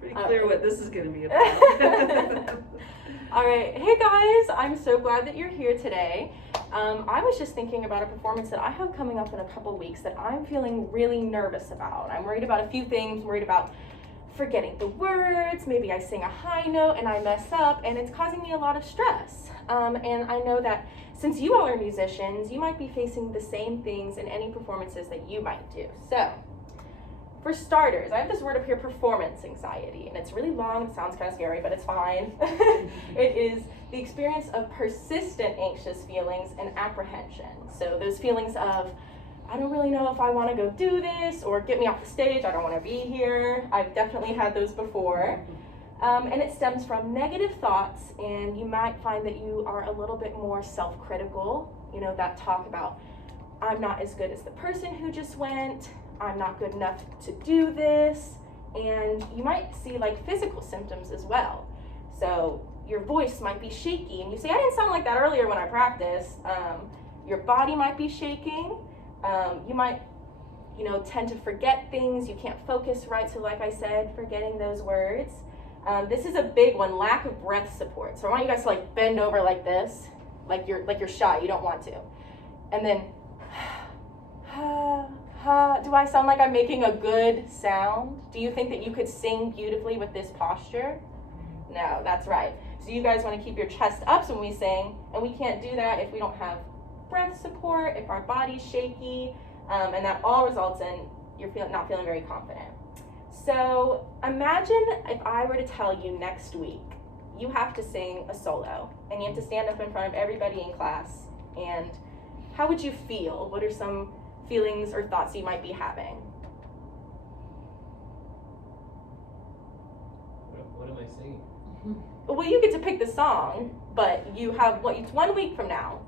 Pretty clear what this is going to be about. All right, hey guys, I'm so glad that you're here today. I was just thinking about a performance that I have coming up in a couple weeks that I'm feeling really nervous about. I'm worried about a few things. I'm worried about forgetting the words, maybe I sing a high note and I mess up, and it's causing me a lot of stress. And I know that since you all are musicians, you might be facing the same things in any performances that you might do. So, for starters, I have this word up here, performance anxiety, and it's really long, it sounds kind of scary, but it's fine. It is the experience of persistent anxious feelings and apprehension. So those feelings of, I don't really know if I want to go do this, or get me off the stage, I don't want to be here. I've definitely had those before. And it stems from negative thoughts, and you might find that you are a little bit more self-critical, you know, that talk about, I'm not as good as the person who just went, I'm not good enough to do this, and you might see like physical symptoms as well. So your voice might be shaky, and you say, I didn't sound like that earlier when I practiced. Your body might be shaking. You might, tend to forget things. You can't focus right. So like I said, forgetting those words. This is a big one, lack of breath support. So I want you guys to like bend over like this, like you're shy, you don't want to. And then, do I sound like I'm making a good sound? Do you think that you could sing beautifully with this posture? No, that's right. So you guys want to keep your chest up when we sing, and we can't do that if we don't have breath support, if our body's shaky, and that all results in you're not feeling very confident. So imagine if I were to tell you next week you have to sing a solo, and you have to stand up in front of everybody in class, and how would you feel? What are some feelings or thoughts you might be having? What am I singing? Well, you get to pick the song, but you have it's 1 week from now.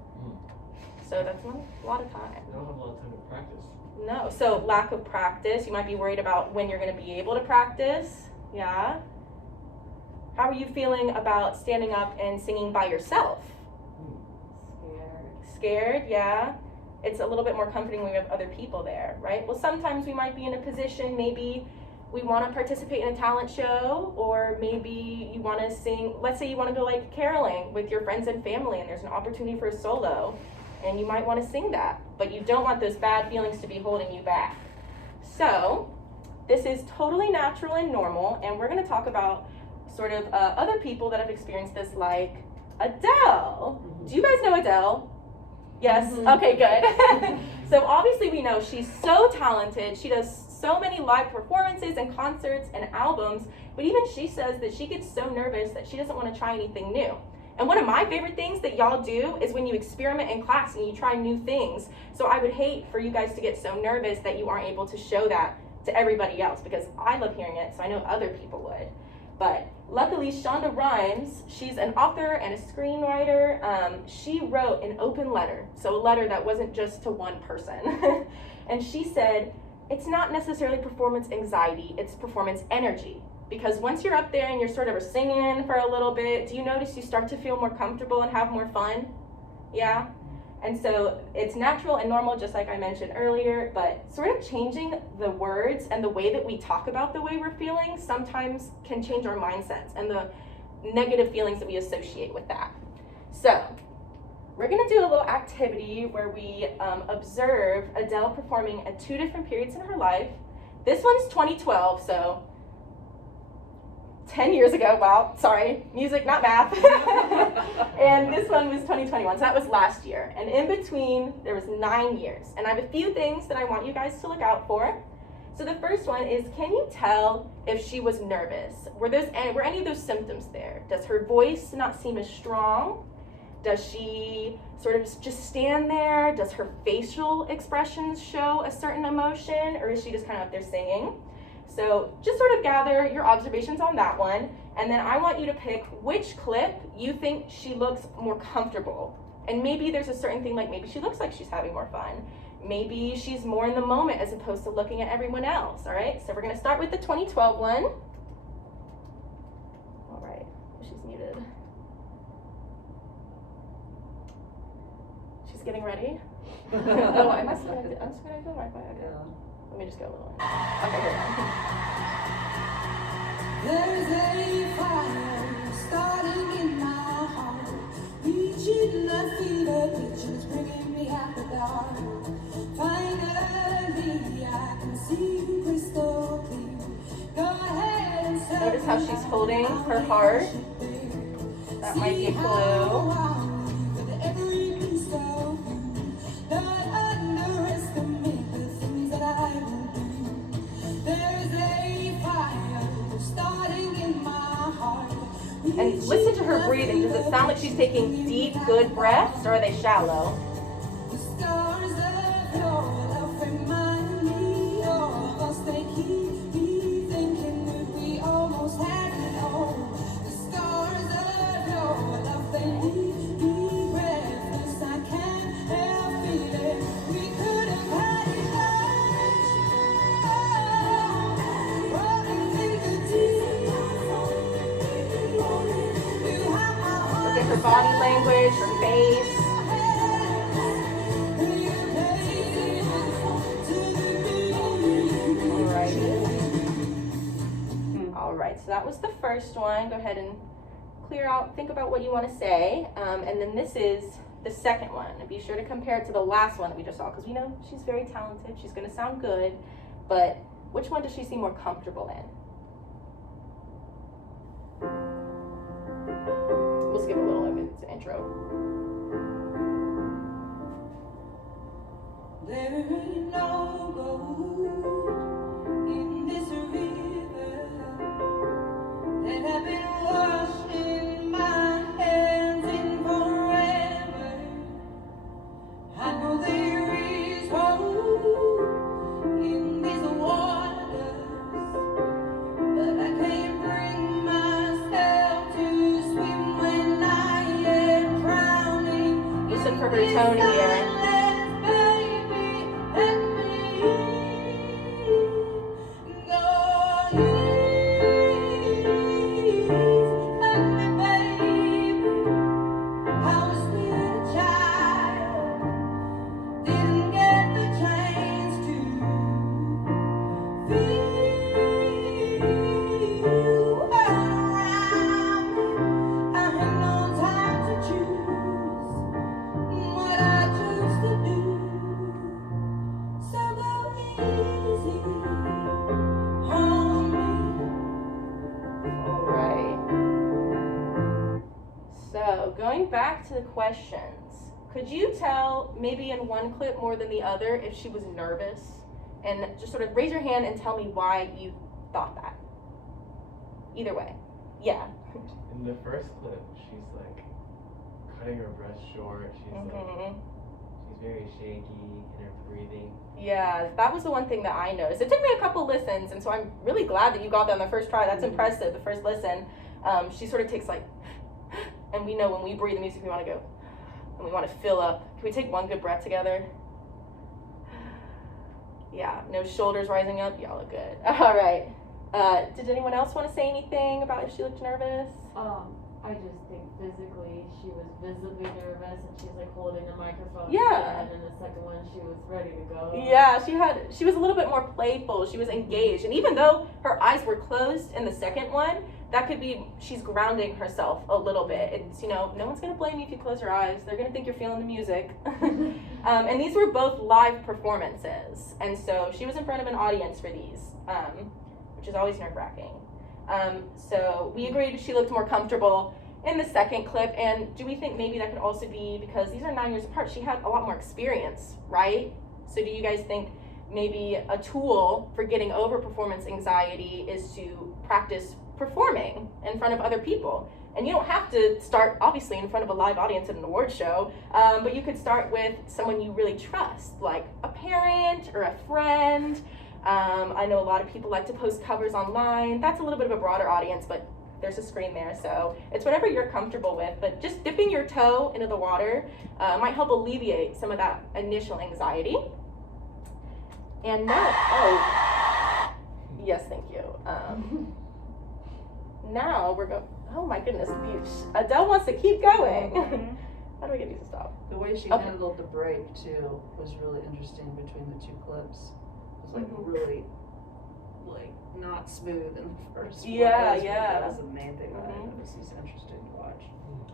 So that's not a lot of time. I don't have a lot of time to practice. No, so lack of practice. You might be worried about when you're going to be able to practice. Yeah. How are you feeling about standing up and singing by yourself? Scared, yeah. It's a little bit more comforting when we have other people there, right? Well, sometimes we might be in a position, maybe we want to participate in a talent show, or maybe you want to sing, let's say you want to go like caroling with your friends and family, and there's an opportunity for a solo, and you might want to sing that, but you don't want those bad feelings to be holding you back. So this is totally natural and normal, and we're going to talk about sort of other people that have experienced this, like Adele. Do you guys know Adele? Yes? Okay, good. So obviously we know she's so talented. She does so many live performances and concerts and albums, but even she says that she gets so nervous that she doesn't want to try anything new. And one of my favorite things that y'all do is when you experiment in class and you try new things. So I would hate for you guys to get so nervous that you aren't able to show that to everybody else, because I love hearing it, so I know other people would. But luckily, Shonda Rhimes, she's an author and a screenwriter. She wrote an open letter, so a letter that wasn't just to one person. And she said, it's not necessarily performance anxiety, it's performance energy. Because once you're up there and you're sort of singing for a little bit, do you notice you start to feel more comfortable and have more fun? Yeah? And so it's natural and normal, just like I mentioned earlier, but sort of changing the words and the way that we talk about the way we're feeling sometimes can change our mindsets and the negative feelings that we associate with that. So we're gonna do a little activity where we observe Adele performing at 2 different periods in her life. This one's 2012, so 10 years ago, wow, sorry, music, not math. And this one was 2021, so that was last year. And in between, there was 9 years. And I have a few things that I want you guys to look out for. So the first one is, can you tell if she was nervous? Were any of those symptoms there? Does her voice not seem as strong? Does she sort of just stand there? Does her facial expressions show a certain emotion, or is she just kind of up there singing? So just sort of gather your observations on that one, and then I want you to pick which clip you think she looks more comfortable. And maybe there's a certain thing, like maybe she looks like she's having more fun. Maybe she's more in the moment as opposed to looking at everyone else, all right? So we're gonna start with the 2012 one. All right, she's muted. She's getting ready. Oh, I must connect the Wi-Fi. Okay. Let me just go a little. Okay, here we go. There's a fire starting in my heart, reaching the fever pitch, it's bringing me out the dark. Finally, I can see you crystal clear. Go ahead and set Notice how she's holding her heart. That might be a clue. with every piece of you. Don't underestimate the things that I will do. There's a fire starting in my heart. And listen to her breathing. Does it sound like she's taking deep, good breaths, or are they shallow? The stars of your love remind me of us. They keep me thinking that we almost had it all. The stars of your love, they leave me breathless. I can't help feeling we could have had it all. Rolling in the deep. You have my heart. Look at her body language, her face. Alright, so that was the first one. Go ahead and clear out, think about what you want to say. And then this is the second one. And be sure to compare it to the last one that we just saw, because we know she's very talented. She's going to sound good. But which one does she seem more comfortable in? We'll skip a little of its intro. There ain't no gold in this river that have been washing my hands in forever. I know there is hope in these waters, but I can't bring myself to swim when I am drowning. Listen for her tone here. Going back to the questions, could you tell maybe in one clip more than the other if she was nervous? And just sort of raise your hand and tell me why you thought that. Either way. Yeah. In the first clip, she's like cutting her breath short. She's like, she's very shaky in her breathing. Yeah, that was the one thing that I noticed. It took me a couple listens, and so I'm really glad that you got that on the first try. That's impressive, the first listen. She sort of takes like, and we know when we breathe the music, we want to go, and we want to fill up. Can we take one good breath together? Yeah, no shoulders rising up. Y'all look good. All right. Did anyone else want to say anything about if she looked nervous? I just think physically she was visibly nervous, and she's like holding the microphone. Yeah. And then the second one, she was ready to go. Yeah, she was a little bit more playful. She was engaged, and even though her eyes were closed in the second one, that could be she's grounding herself a little bit. It's, you know, no one's gonna blame you if you close your eyes. They're gonna think you're feeling the music. And these were both live performances, and so she was in front of an audience for these, which is always nerve-wracking. So we agreed she looked more comfortable in the second clip, and do we think maybe that could also be because these are 9 years apart, she had a lot more experience, right? So do you guys think maybe a tool for getting over performance anxiety is to practice performing in front of other people? And you don't have to start, obviously, in front of a live audience at an award show, but you could start with someone you really trust, like a parent or a friend. I know a lot of people like to post covers online. That's a little bit of a broader audience, but there's a screen there, so it's whatever you're comfortable with. But just dipping your toe into the water might help alleviate some of that initial anxiety. And now, yes, thank you. Now we're going, oh my goodness, Adele wants to keep going. How do we get these to stop? The way she Okay. handled the break too was really interesting between the two clips. was like really like not smooth in the first one. Yeah, That yeah. was the main thing that I Mhm. noticed was interesting to watch.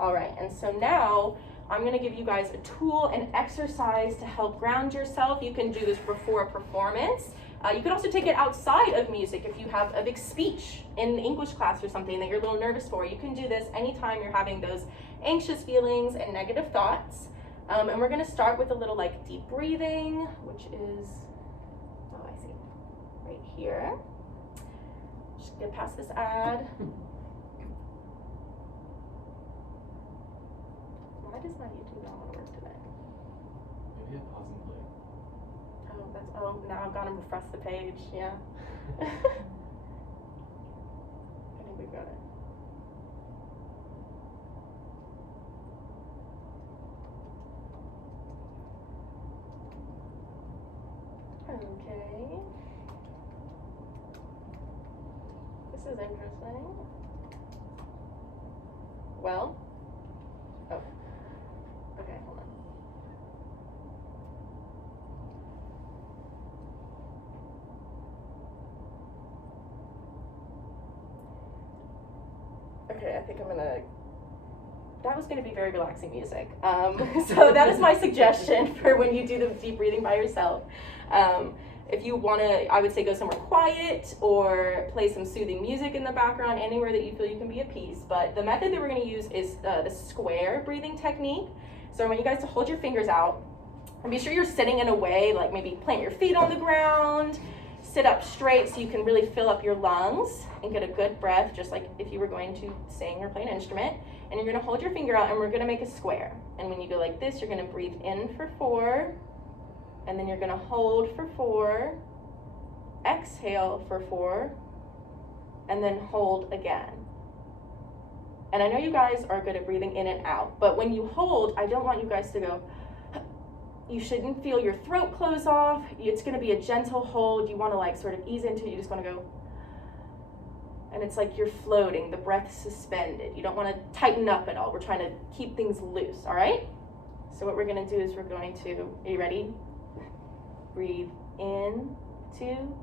All right, and so now I'm gonna give you guys a tool and exercise to help ground yourself. You can do this before a performance. You can also take it outside of music if you have a big speech in English class or something that you're a little nervous for. You can do this anytime you're having those anxious feelings and negative thoughts. And we're gonna start with a little like deep breathing, which is, oh, I see, right here. Just get past this ad. Why does my YouTube not want to work today? Maybe a pause and play. Now I've got to refresh the page, yeah. I think we've got it. Okay. This is interesting. Well, oh, okay, hold on. Okay, I think that was gonna be very relaxing music. So that is my suggestion for when you do the deep breathing by yourself. If you wanna, I would say go somewhere quiet or play some soothing music in the background, anywhere that you feel you can be at peace. But the method that we're gonna use is the square breathing technique. So I want you guys to hold your fingers out and be sure you're sitting in a way, like maybe plant your feet on the ground, sit up straight so you can really fill up your lungs and get a good breath, just like if you were going to sing or play an instrument. And you're gonna hold your finger out and we're gonna make a square. And when you go like this, you're gonna breathe in for 4, and then you're gonna hold for 4, exhale for 4, and then hold again. And I know you guys are good at breathing in and out, but when you hold, I don't want you guys to go, you shouldn't feel your throat close off. It's gonna be a gentle hold. You wanna like sort of ease into it. You just wanna go, and it's like you're floating, the breath's suspended. You don't wanna tighten up at all. We're trying to keep things loose, all right? So what we're gonna do is we're going to, are you ready? Breathe in, 2,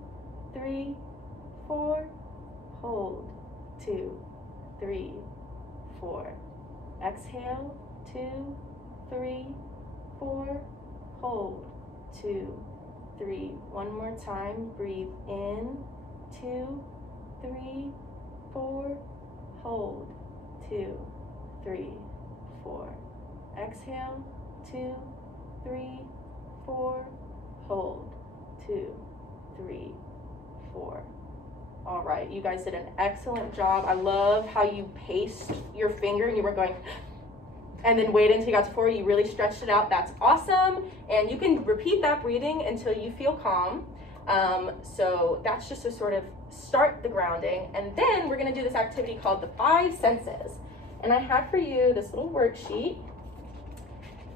3, 4, hold, 2, 3, 4. Exhale, 2, 3, 4, hold, 2, 3. One more time, breathe in, 2, 3, 4, hold, 2, 3, 4. Exhale, 2, 3, 4, hold, 2, 3, 4. All right, you guys did an excellent job. I love how you paced your finger and you were going, and then wait until you got to 4. You really stretched it out. That's awesome. And you can repeat that breathing until you feel calm. So that's just to sort of start the grounding. And then we're gonna do this activity called the 5 senses. And I have for you this little worksheet.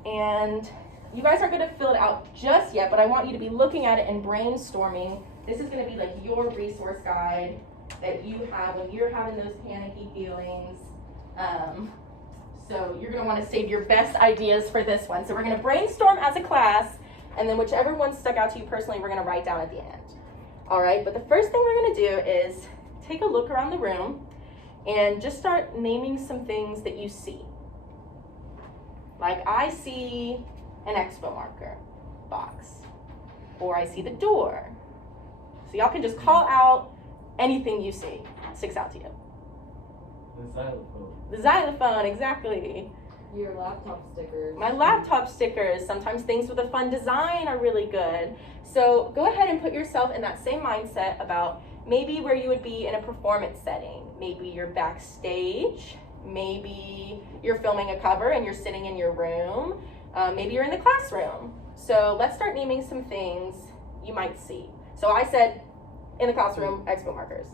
And you guys aren't gonna fill it out just yet, but I want you to be looking at it and brainstorming. This is gonna be like your resource guide that you have when you're having those panicky feelings. So you're gonna wanna save your best ideas for this one. So we're gonna brainstorm as a class, and then whichever one stuck out to you personally, we're gonna write down at the end. All right, but the first thing we're gonna do is take a look around the room and just start naming some things that you see. Like I see an expo marker box, or I see the door. So y'all can just call out anything you see, sticks out to you. The xylophone. The xylophone, exactly. Your laptop stickers. My laptop stickers, sometimes things with a fun design are really good. So go ahead and put yourself in that same mindset about maybe where you would be in a performance setting. Maybe you're backstage, maybe you're filming a cover and you're sitting in your room, maybe you're in the classroom. So let's start naming some things you might see. So I said in the classroom, expo markers.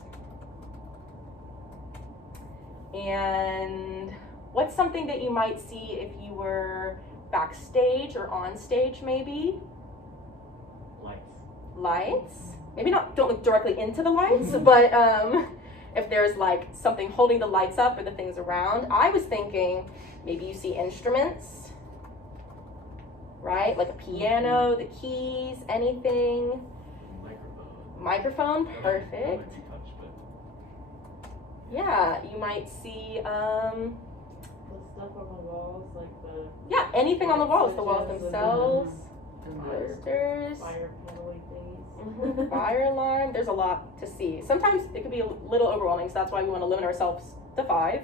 And what's something that you might see if you were backstage or on stage maybe? Lights. Lights. Maybe don't look directly into the lights, but if there's like something holding the lights up or the things around. I was thinking maybe you see instruments, right? Like a piano, the keys, anything. Microphone. Microphone, That perfect. might be touch, but Yeah, you might see, The stuff on the walls, like the yeah, anything on the walls switches and themselves, And posters, fire panel things. fire alarm. There's a lot to see. Sometimes it could be a little overwhelming, so that's why we want to limit ourselves to 5.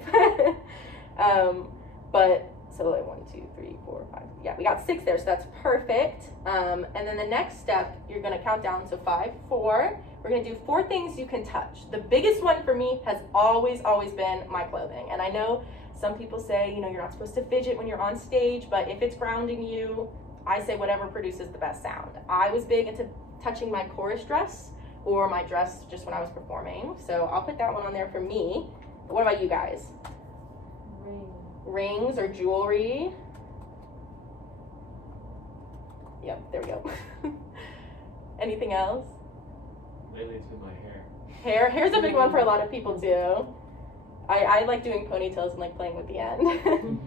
But so like 1, 2, 3, 4, 5. Yeah, we got 6 there, so that's perfect. And then the next step, you're gonna count down to 5, 4. We're gonna do 4 things you can touch. The biggest one for me has always been my clothing. And I know some people say, you're not supposed to fidget when you're on stage, but if it's grounding you, I say whatever produces the best sound. I was big into touching my chorus dress or my dress just when I was performing. So I'll put that one on there for me. But what about you guys? Ring. Rings or jewelry? Yep, there we go. Anything else? lately it's been my hair. Hair's a big one for a lot of people too. I like doing ponytails and like playing with the end.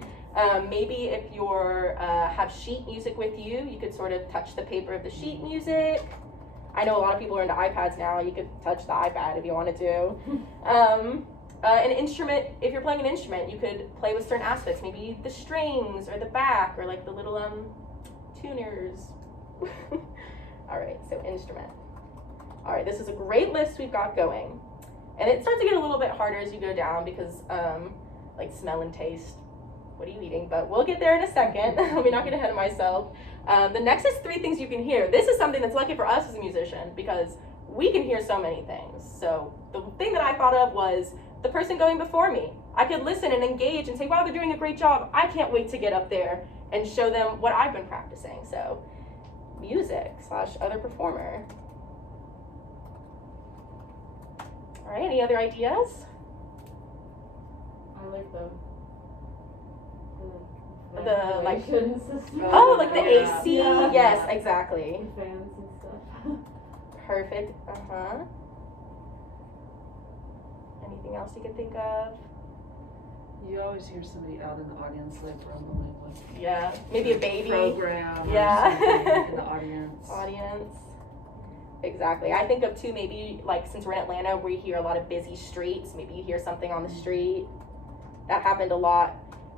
Maybe if you're have sheet music with you, you could sort of touch the paper of the sheet music. I know a lot of people are into iPads now. You could touch the iPad if you wanted to. An instrument, if you're playing an instrument, you could play with certain aspects. Maybe the strings or the back or like the little tuners. All right, so instrument. All right, this is a great list we've got going. And it starts to get a little bit harder as you go down because like smell and taste. What are you eating? But we'll get there in a second. Let me not get ahead of myself. The next is 3 things you can hear. This is something that's lucky for us as a musician because we can hear so many things. So the thing that I thought of was the person going before me. I could listen and engage and say, wow, they're doing a great job. I can't wait to get up there and show them what I've been practicing. So music / other performer. All right, any other ideas? I like the like- ventilation system. Oh, like the Yeah. AC? Yeah. Yes, exactly. The fans and stuff. Perfect. Anything else you can think of? You always hear somebody out in the audience like rumbling, like Yeah, maybe a baby. program Yeah. or something in the audience. Audience. Exactly. I think of too, maybe like since we're in Atlanta, we hear a lot of busy streets. Maybe you hear something on the street. That happened a lot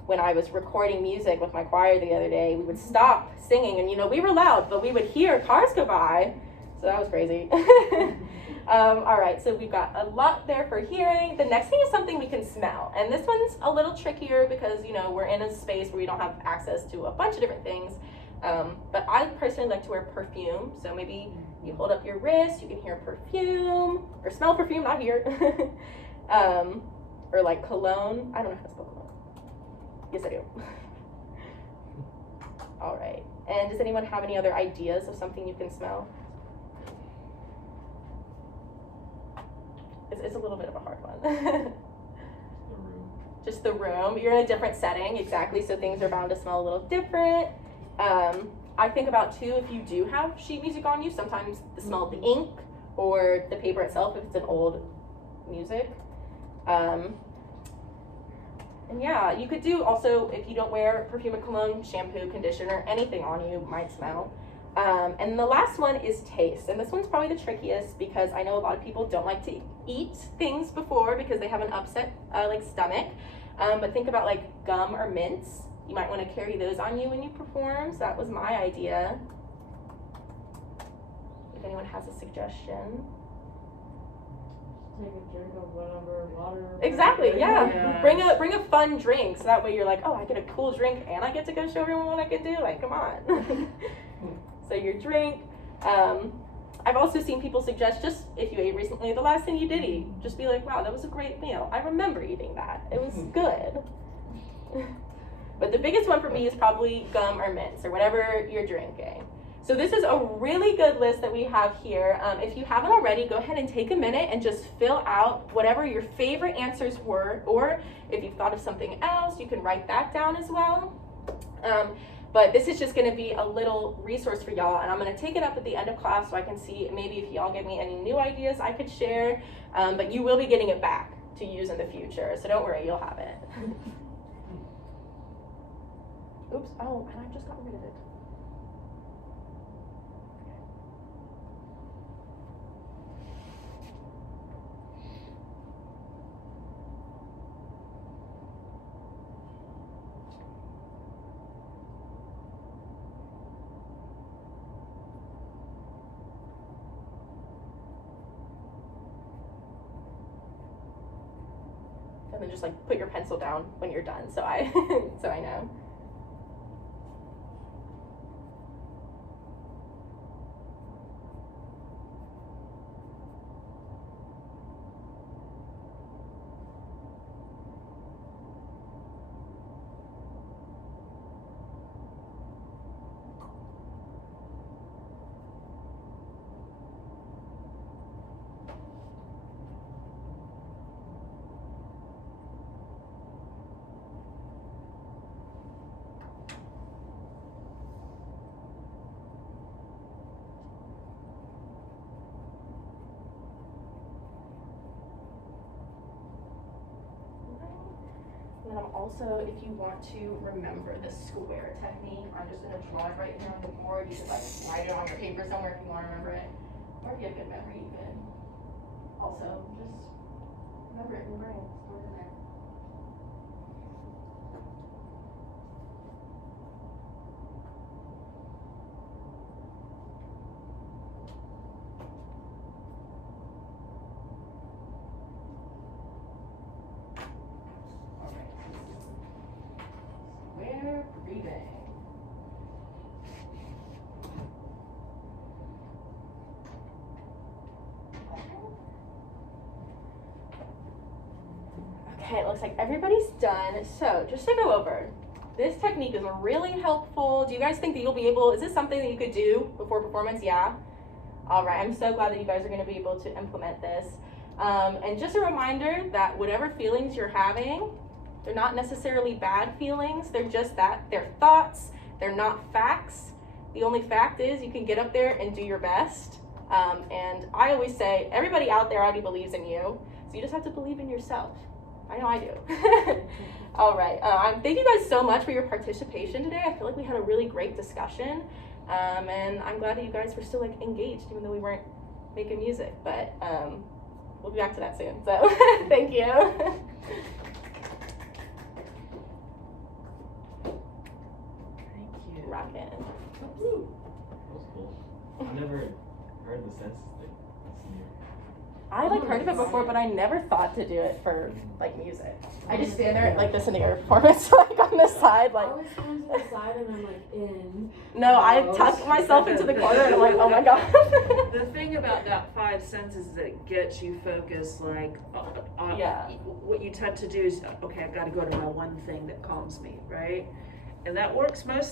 when I was recording music with my choir the other day. We would stop singing and we were loud, but we would hear cars go by. So that was crazy. All right, so we've got a lot there for hearing. The next thing is something we can smell. And this one's a little trickier because, we're in a space where we don't have access to a bunch of different things. But I personally like to wear perfume. So maybe you hold up your wrist, you can hear perfume, or smell perfume, not here. Or like cologne. I don't know how to spell cologne. Yes, I do. All right. And does anyone have any other ideas of something you can smell? It's a little bit of a hard one. The room. Just the room. You're in a different setting, exactly, so things are bound to smell a little different. I think about too, if you do have sheet music on you, sometimes the smell of the ink or the paper itself if it's an old music. And yeah, you could do also, if you don't wear perfume or cologne, shampoo, conditioner, anything on you might smell. And the last one is taste. And this one's probably the trickiest because I know a lot of people don't like to eat things before because they have an upset stomach. But think about like gum or mints. You might want to carry those on you when you perform. So that was my idea. If anyone has a suggestion. Take a drink of whatever water. Exactly, yeah. Yes. Bring a fun drink so that way you're like, oh, I get a cool drink and I get to go show everyone what I can do. Like, come on. So your drink. I've also seen people suggest just if you ate recently, the last thing you did eat, just be like, wow, that was a great meal. I remember eating that. It was good. But the biggest one for me is probably gum or mints or whatever you're drinking. So this is a really good list that we have here. If you haven't already, go ahead and take a minute and just fill out whatever your favorite answers were, or if you've thought of something else, you can write that down as well. But this is just gonna be a little resource for y'all, and I'm gonna take it up at the end of class so I can see maybe if y'all give me any new ideas I could share, but you will be getting it back to use in the future, so don't worry, you'll have it. Oops, oh, and I just got rid of it. And then just like put your pencil down when you're done, so I so I know. And then I'm also, if you want to remember the square technique, I'm just gonna draw it right here on the board. You can like write it on your paper somewhere if you want to remember it. Or if you have good memory, you can also just remember it in your brain, store it in there. Square breathing. Okay, it looks like everybody's done. So just to go over, this technique is really helpful. Do you guys think that you'll be able, is this something that you could do before performance? Yeah. All right, I'm so glad that you guys are gonna be able to implement this. And just a reminder that whatever feelings you're having, they're not necessarily bad feelings. They're just that. They're thoughts. They're not facts. The only fact is you can get up there and do your best. And I always say, everybody out there already believes in you. So you just have to believe in yourself. I know I do. All right. Thank you guys so much for your participation today. I feel like we had a really great discussion. And I'm glad that you guys were still like engaged, even though we weren't making music. But we'll be back to that soon. So thank you. Thank you. Rockin'. That was cool. I've never heard the census thing. That's new. I like heard of it before, but I never thought to do it for like music. I just stand there like this in the air performance, like on the side, like. I always come to the side and I'm like in. No, I tuck myself into the corner and I'm like, oh my god. The thing about that 5 senses is that it gets you focused, like, on Yeah. what you tend to do is, okay, I've got to go to my one thing that calms me, right? And that works most